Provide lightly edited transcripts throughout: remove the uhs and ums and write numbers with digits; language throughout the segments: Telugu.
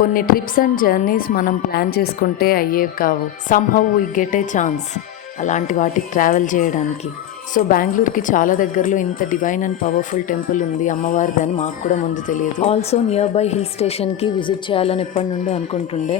కొన్ని ట్రిప్స్ అండ్ జర్నీస్ మనం ప్లాన్ చేసుకుంటే అయ్యేవి కావు. Somehow we get a chance అలాంటి వాటికి ట్రావెల్ చేయడానికి. సో బెంగళూరుకి చాలా దగ్గరలో ఇంత డివైన్ అండ్ పవర్ఫుల్ టెంపుల్ ఉంది అమ్మవారిదని మాకు కూడా ముందు తెలియదు. ఆల్సో నియర్ బై హిల్ స్టేషన్కి విజిట్ చేయాలని ఎప్పటి నుండో అనుకుంటుండే.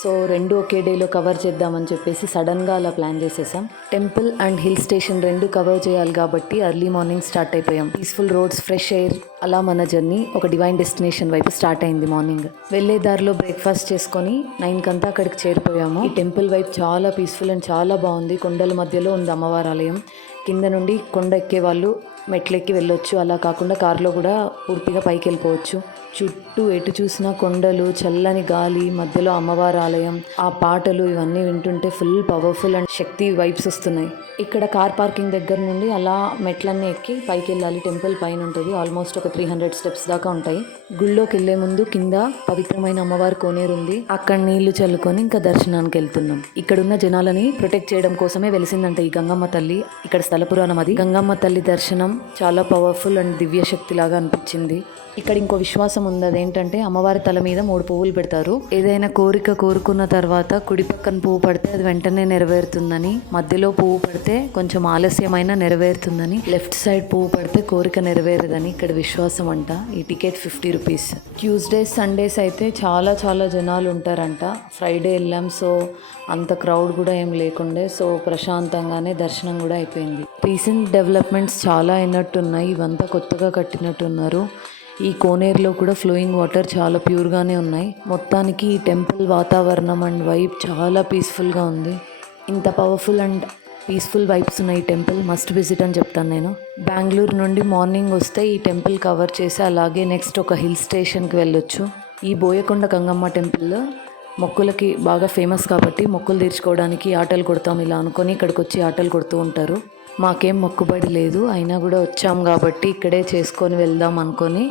సో రెండు ఒకే డేలో కవర్ చేద్దామని చెప్పేసి సడన్గా అలా ప్లాన్ చేసేసాం. టెంపుల్ అండ్ హిల్ స్టేషన్ రెండు కవర్ చేయాలి కాబట్టి ఎర్లీ మార్నింగ్ స్టార్ట్ అయిపోయాం. పీస్ఫుల్ రోడ్స్, ఫ్రెష్ ఎయిర్, అలా మన జర్నీ ఒక డివైన్ డెస్టినేషన్ వైపు స్టార్ట్ అయింది. మార్నింగ్ వెళ్ళే దారిలో బ్రేక్ఫాస్ట్ చేసుకొని 9 కంతా అక్కడికి చేరిపోయాము. ఈ టెంపుల్ వైపు చాలా పీస్ఫుల్ అండ్ చాలా బాగుంది. కొండల మధ్యలో ఉంది అమ్మవారి ఆలయం. కింద నుండి కొండ ఎక్కే వాళ్ళు మెట్లెక్కి వెళ్ళొచ్చు, అలా కాకుండా కారులో కూడా పూర్తిగా పైకి వెళ్ళిపోవచ్చు. చుట్టూ ఎటు చూసినా కొండలు, చల్లని గాలి, మధ్యలో అమ్మవారి ఆలయం, ఆ పాటలు ఇవన్నీ వింటుంటే full powerful and Shakti vibes వస్తున్నాయి. ఇక్కడ కార్ పార్కింగ్ దగ్గర నుండి అలా మెట్లన్నీ ఎక్కి పైకి వెళ్ళాలి. టెంపుల్ పైన ఉంటుంది, ఆల్మోస్ట్ ఒక 300 స్టెప్స్ దాకా ఉంటాయి. గుళ్ళోకి వెళ్ళే ముందు కింద పవిత్రమైన అమ్మవారి కోనేరు ఉంది, అక్కడ నీళ్లు చల్లుకొని ఇంకా దర్శనానికి వెళ్తున్నాం. ఇక్కడున్న జనాలని ప్రొటెక్ట్ చేయడం కోసమే వెలిసిందంట ఈ గంగమ్మ తల్లి. ఇక్కడ స్థల పురాణం అది. గంగమ్మ తల్లి దర్శనం చాలా పవర్ఫుల్ అండ్ దివ్య శక్తి లాగా అనిపించింది. ఇక్కడ ఇంకో విశ్వాసం ఉంది, అదేంటంటే అమ్మవారి తల మీద 3 పువ్వులు పెడతారు. ఏదైనా కోరిక కోరుకున్న తర్వాత కుడి పక్కన పువ్వు పడితే అది వెంటనే నెరవేరుతుందని, మధ్యలో పువ్వు పడితే కొంచెం ఆలస్యమైనా నెరవేరుతుందని, లెఫ్ట్ సైడ్ పువ్వు పడితే కోరిక నెరవేరదని ఇక్కడ విశ్వాసం అంట. ఈ టికెట్ 50 రూపీస్. ట్యూస్డేస్, సండేస్ అయితే చాలా జనాలు ఉంటారంట. ఫ్రైడే వెళ్ళాం, సో అంత క్రౌడ్ కూడా ఏం లేకుండే. సో ప్రశాంతంగానే దర్శనం కూడా అయిపోయింది. రీసెంట్ డెవలప్మెంట్స్ చాలా అయినట్టున్నాయి, ఇవంతా కొత్తగా కట్టినట్టున్నారు. ఈ కోనేరులో కూడా ఫ్లోయింగ్ వాటర్ చాలా ప్యూర్గానే ఉన్నాయి. మొత్తానికి ఈ టెంపుల్ వాతావరణం అండ్ వైబ్ చాలా పీస్ఫుల్గా ఉంది. ఇంత పవర్ఫుల్ అండ్ పీస్ఫుల్ వైబ్స్ ఉన్న ఈ టెంపుల్ మస్ట్ విజిట్ అని చెప్తాను నేను. బెంగళూరు నుండి మార్నింగ్ వస్తే ఈ టెంపుల్ కవర్ చేసి అలాగే నెక్స్ట్ ఒక హిల్ స్టేషన్కి వెళ్ళొచ్చు. ఈ బోయకొండ గంగమ్మ టెంపుల్ మొక్కులకి బాగా ఫేమస్ కాబట్టి మొక్కులు తీర్చుకోవడానికి ఆటలు కొడతాం ఇలా అనుకొని ఇక్కడికి వచ్చి ఆటలు కొడుతూ ఉంటారు. మాకేం మొక్కుబడి లేదు, అయినా కూడా వచ్చాం కాబట్టి ఇక్కడే చేసుకొని వెళ్దాం అనుకొని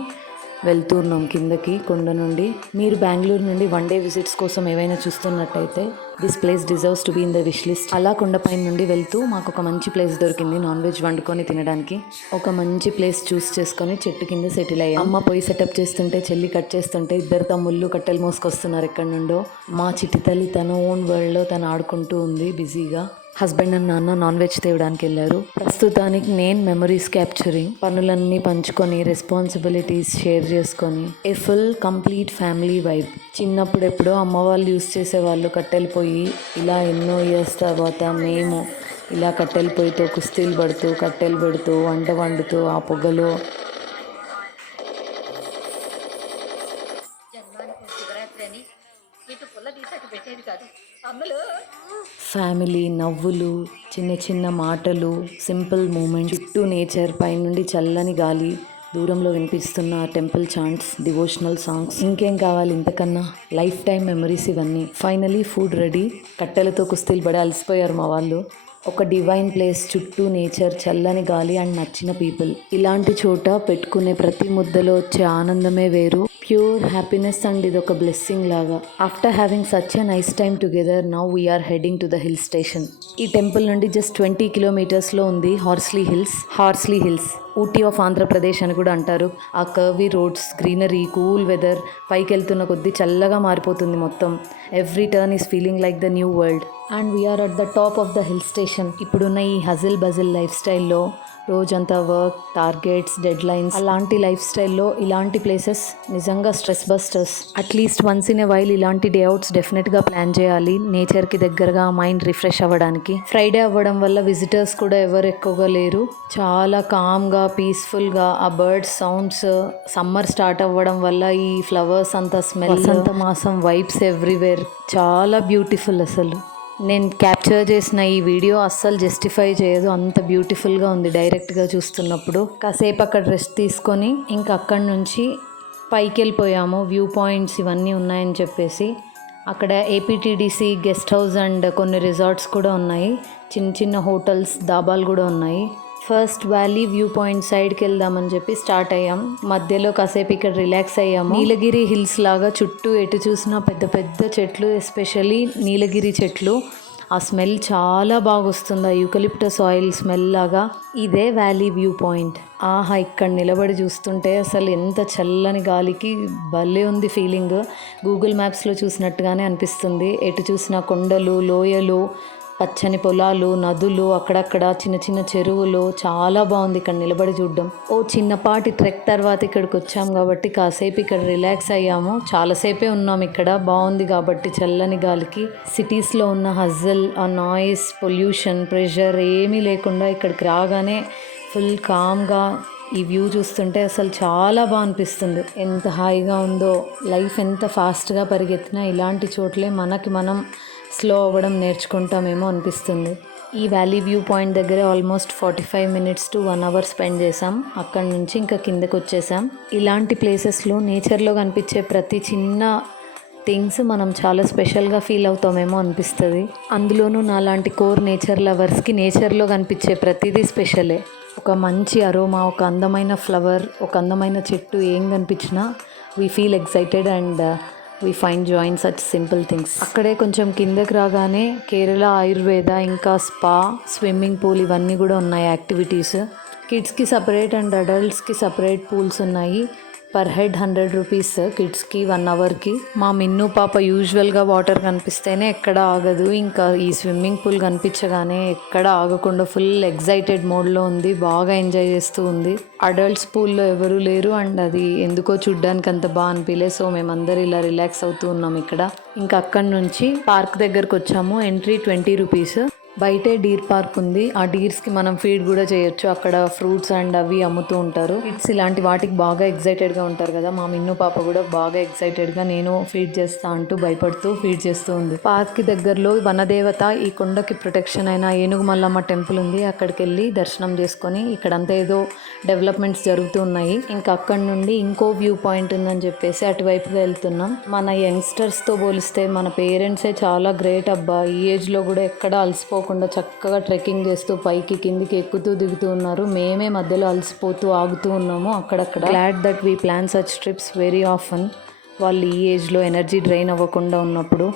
వెళ్తున్నాం కిందకి కొండ నుండి. మీరు బెంగళూరు నుండి 1 డే విజిట్స్ కోసం ఏవైనా చూస్తున్నట్టయితే this place deserves to be in the wish list. అలా కొండపై నుండి వెళ్తూ మాకు ఒక మంచి ప్లేస్ దొరికింది నాన్ వెజ్ వండుకొని తినడానికి. ఒక మంచి ప్లేస్ చూస్ చేసుకొని చెట్టు కింద సెటిల్ అయ్యాం. అమ్మ పొయ్యి సెటప్ చేస్తుంటే, చెల్లి కట్ చేస్తుంటే, 2 తమ్ముళ్ళు కట్టెలు మోసుకొస్తున్నారు ఎక్కడి నుండో. మా చిట్టి తల్లి తన ఓన్ వరల్డ్లో తను ఆడుకుంటూ ఉంది బిజీగా. హస్బెండ్ అండ్ నాన్న నాన్ వెజ్ తేవడానికి వెళ్ళారు. ప్రస్తుతానికి నేను మెమరీస్ క్యాప్చరింగ్, పనులన్నీ పంచుకొని, రెస్పాన్సిబిలిటీస్ షేర్ చేసుకొని, ఏ ఫుల్ కంప్లీట్ ఫ్యామిలీ వైబ్. చిన్నప్పుడు ఎప్పుడో అమ్మ వాళ్ళు యూస్ చేసేవాళ్ళు కట్టెలు పొయ్యి. ఇలా ఎన్నో ఇయర్స్ తర్వాత మేము ఇలా కట్టెల పొయ్యితో కుస్తీలు పడుతూ, కట్టెలు పెడుతూ, వంట వండుతూ, ఆ పొగలో ఫ్యామిలీ నవ్వులు, చిన్న మాటలు, సింపుల్ మూమెంట్స్, చుట్టూ నేచర్, పైనుండి చల్లని గాలి, దూరంలో వినిపిస్తున్న టెంపుల్ చాంట్స్, డివోషనల్ సాంగ్స్. ఇంకేం కావాలి ఇంతకన్నా? లైఫ్ టైం మెమరీస్ ఇవన్నీ. Finally food ready. కట్టెలతో కుస్తీలు పడి అలసిపోయారు మా వాళ్ళు. ఒక డివైన్ ప్లేస్, చుట్టూ నేచర్, చల్లని గాలి అండ్ నచ్చిన పీపుల్. ఇలాంటి చోట పెట్టుకునే ప్రతి ముద్దలో వచ్చే ఆనందమే వేరు. ప్యూర్ హ్యాపీనెస్ అండ్ ఇదొక బ్లెస్సింగ్ లాగా. After having such a nice time together, now we are heading to the hill station. ఈ టెంపుల్ నుండి జస్ట్ 20 కిలోమీటర్స్లో ఉంది Horsley hills. Ooty of Andhra Pradesh అని కూడా అంటారు. ఆ curvy roads, greenery, cool weather, పైకి వెళ్తున్న కొద్దీ చల్లగా మారిపోతుంది మొత్తం. Every turn is feeling like the new world. And we are at the top of the hill station. ఇప్పుడున్న ఈ హజిల్ బజిల్ లైఫ్ స్టైల్లో, రోజంతా వర్క్, టార్గెట్స్, డెడ్ లైన్స్, అలాంటి లైఫ్ స్టైల్లో ఇలాంటి ప్లేసెస్ నిజంగా stress busters. At least once in a while ఇలాంటి డే అవుట్స్ డెఫినెట్గా ప్లాన్ చేయాలి, నేచర్కి దగ్గరగా మైండ్ రిఫ్రెష్ అవ్వడానికి. ఫ్రైడే అవ్వడం వల్ల విజిటర్స్ కూడా ఎవరు ఎక్కువగా లేరు. చాలా కామ్గా, పీస్ఫుల్గా, ఆ బర్డ్స్ సౌండ్స్, సమ్మర్ స్టార్ట్ అవ్వడం వల్ల ఈ ఫ్లవర్స్ అంతా స్మెల్, వసంత మాసం వైబ్స్ ఎవ్రీవేర్. చాలా బ్యూటిఫుల్. అసలు నేను క్యాప్చర్ చేసిన ఈ వీడియో అస్సలు జస్టిఫై చేయదు, అంత బ్యూటిఫుల్గా ఉంది డైరెక్ట్గా చూస్తున్నప్పుడు. కాసేపు అక్కడ రెస్ట్ తీసుకొని ఇంకా అక్కడి నుంచి పైకి వెళ్ళిపోయాము. వ్యూ పాయింట్స్ ఇవన్నీ ఉన్నాయని చెప్పేసి. అక్కడ ఏపీటీడీసీ గెస్ట్ హౌస్ అండ్ కొన్ని రిసార్ట్స్ కూడా ఉన్నాయి. చిన్న హోటల్స్, దాబాలు కూడా ఉన్నాయి. ఫస్ట్ వ్యాలీ వ్యూ పాయింట్ సైడ్కి వెళ్దామని చెప్పి స్టార్ట్ అయ్యాం. మధ్యలో కాసేపు ఇక్కడ రిలాక్స్ అయ్యాము. నీలగిరి హిల్స్ లాగా చుట్టూ ఎటు చూసినా పెద్ద చెట్లు, ఎస్పెషల్లీ నీలగిరి చెట్లు. ఆ స్మెల్ చాలా బాగా వస్తుంది, ఆ యూకలిప్టస్ ఆయిల్ స్మెల్ లాగా. ఇదే వ్యాలీ వ్యూ పాయింట్. ఆహా, ఇక్కడ నిలబడి చూస్తుంటే అసలు ఎంత చల్లని గాలికి భలే ఉంది ఫీలింగ్. గూగుల్ మ్యాప్స్లో చూసినట్టుగానే అనిపిస్తుంది. ఎటు చూసిన కొండలు, లోయలు, పచ్చని పొలాలు, నదులు, అక్కడక్కడ చిన్న చిన్న చెరువులు. చాలా బాగుంది ఇక్కడ నిలబడి చూడడం. ఓ చిన్నపాటి ట్రెక్ తర్వాత ఇక్కడికి వచ్చాం కాబట్టి కాసేపు ఇక్కడ రిలాక్స్ అయ్యాము. చాలాసేపే ఉన్నాం ఇక్కడ, బాగుంది కాబట్టి చల్లని గాలికి. సిటీస్లో ఉన్న హజల్, ఆ నాయిస్, పొల్యూషన్, ప్రెషర్ ఏమీ లేకుండా ఇక్కడికి రాగానే ఫుల్ కామ్గా ఈ వ్యూ చూస్తుంటే అసలు చాలా బాగా అనిపిస్తుంది. ఎంత హాయిగా ఉందో. లైఫ్ ఎంత ఫాస్ట్గా పరిగెత్తినా ఇలాంటి చోట్లే మనం స్లో అవ్వడం నేర్చుకుంటామేమో అనిపిస్తుంది. ఈ వ్యాలీ వ్యూ పాయింట్ దగ్గర almost 45 minutes to 1 hour spend చేసాం. అక్కడి నుంచి ఇంకా కిందకు వచ్చేసాం. ఇలాంటి ప్లేసెస్లో నేచర్లో కనిపించే ప్రతి చిన్న థింగ్స్ మనం చాలా స్పెషల్గా ఫీల్ అవుతామేమో అనిపిస్తుంది. అందులోనూ నాలాంటి కోర్ నేచర్ లవర్స్కి నేచర్లో కనిపించే ప్రతిదీ స్పెషలే. ఒక మంచి అరోమా, ఒక అందమైన ఫ్లవర్, ఒక అందమైన చెట్టు ఏం కనిపించినా we feel excited and we find Joy in such simple things. అక్కడే కొంచెం కిందకి రాగానే కేరళ ఆయుర్వేద, ఇంకా స్పా, స్విమ్మింగ్ పూల్ ఇవన్నీ కూడా ఉన్నాయి యాక్టివిటీస్. కిడ్స్కి సపరేట్ అండ్ అడల్ట్స్కి సపరేట్ పూల్స్ ఉన్నాయి. పర్ హెడ్ 100 rupees కిడ్స్కి 1 hourకి. మా మిన్ను పాప యూజువల్గా వాటర్ కనిపిస్తేనే ఎక్కడ ఆగదు. ఇంకా ఈ స్విమ్మింగ్ పూల్ కనిపించగానే ఎక్కడ ఆగకుండా ఫుల్ ఎగ్జైటెడ్ మోడ్లో ఉంది, బాగా ఎంజాయ్ చేస్తూ ఉంది. అడల్ట్స్ పూల్లో ఎవరూ లేరు అండ్ అది ఎందుకో చూడ్డానికి అంత బాగా అనిపించలేదు. సో మేమందరూ ఇలా రిలాక్స్ అవుతూ ఉన్నాం ఇక్కడ. ఇంకా అక్కడి నుంచి పార్క్ దగ్గరకు వచ్చాము. Entry 20 rupees. బయటే డీర్ పార్క్ ఉంది. ఆ డీర్స్కి మనం ఫీడ్ కూడా చేయొచ్చు. అక్కడ ఫ్రూట్స్ అండ్ అవి అమ్ముతూ ఉంటారు. కిడ్స్ ఇలాంటి వాటికి బాగా ఎగ్జైటెడ్గా ఉంటారు కదా. మా మిన్ను పాప కూడా బాగా ఎగ్జైటెడ్గా నేను ఫీడ్ చేస్తా అంటూ భయపడుతూ ఫీడ్ చేస్తూ ఉంది. పార్క్కి దగ్గరలో వనదేవత, ఈ కొండకి ప్రొటెక్షన్ అయిన ఏనుగు మల్లమ్మ టెంపుల్ ఉంది. అక్కడికి వెళ్ళి దర్శనం చేసుకొని ఇక్కడంతా ఏదో డెవలప్మెంట్స్ జరుగుతూ ఉన్నాయి. ఇంకా అక్కడి నుండి ఇంకో వ్యూ పాయింట్ ఉందని చెప్పేసి అటువైపుగా వెళ్తున్నాం. మన యంగ్స్టర్స్తో పోలిస్తే మన పేరెంట్సే చాలా గ్రేట్ అబ్బా. ఈ ఏజ్లో కూడా ఎక్కడ అలసిపోకుండా చక్కగా ట్రెక్కింగ్ చేస్తూ పైకి కిందికి ఎక్కుతూ దిగుతూ ఉన్నారు. మేమే మధ్యలో అలసిపోతూ ఆగుతూ ఉన్నాము అక్కడక్కడ. Glad that we plan such trips very often. వాళ్ళు ఈ ఏజ్లో ఎనర్జీ డ్రైన్ అవ్వకుండా ఉన్నప్పుడు.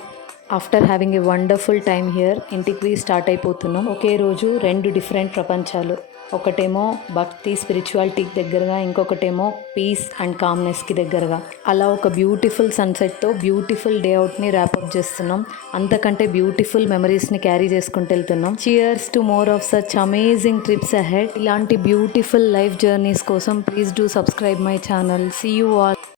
After having a wonderful time here, ఇంటికి స్టార్ట్ అయిపోతున్నాం. ఒకే రోజు 2 డిఫరెంట్ ప్రపంచాలు. ఒకటేమో భక్తి, స్పిరిచువాలిటీకి దగ్గరగా, ఇంకొకటేమో పీస్ అండ్ కామ్నెస్కి దగ్గరగా. అలా ఒక బ్యూటిఫుల్ సన్సెట్తో బ్యూటిఫుల్ డే అవుట్ని ర్యాపప్ చేస్తున్నాం. అంతకంటే బ్యూటిఫుల్ మెమరీస్ని క్యారీ చేసుకుంటూ వెళ్తున్నాం. Cheers to more of such amazing trips ahead. ఇలాంటి బ్యూటిఫుల్ లైఫ్ జర్నీస్ కోసం please do subscribe my channel. See you all.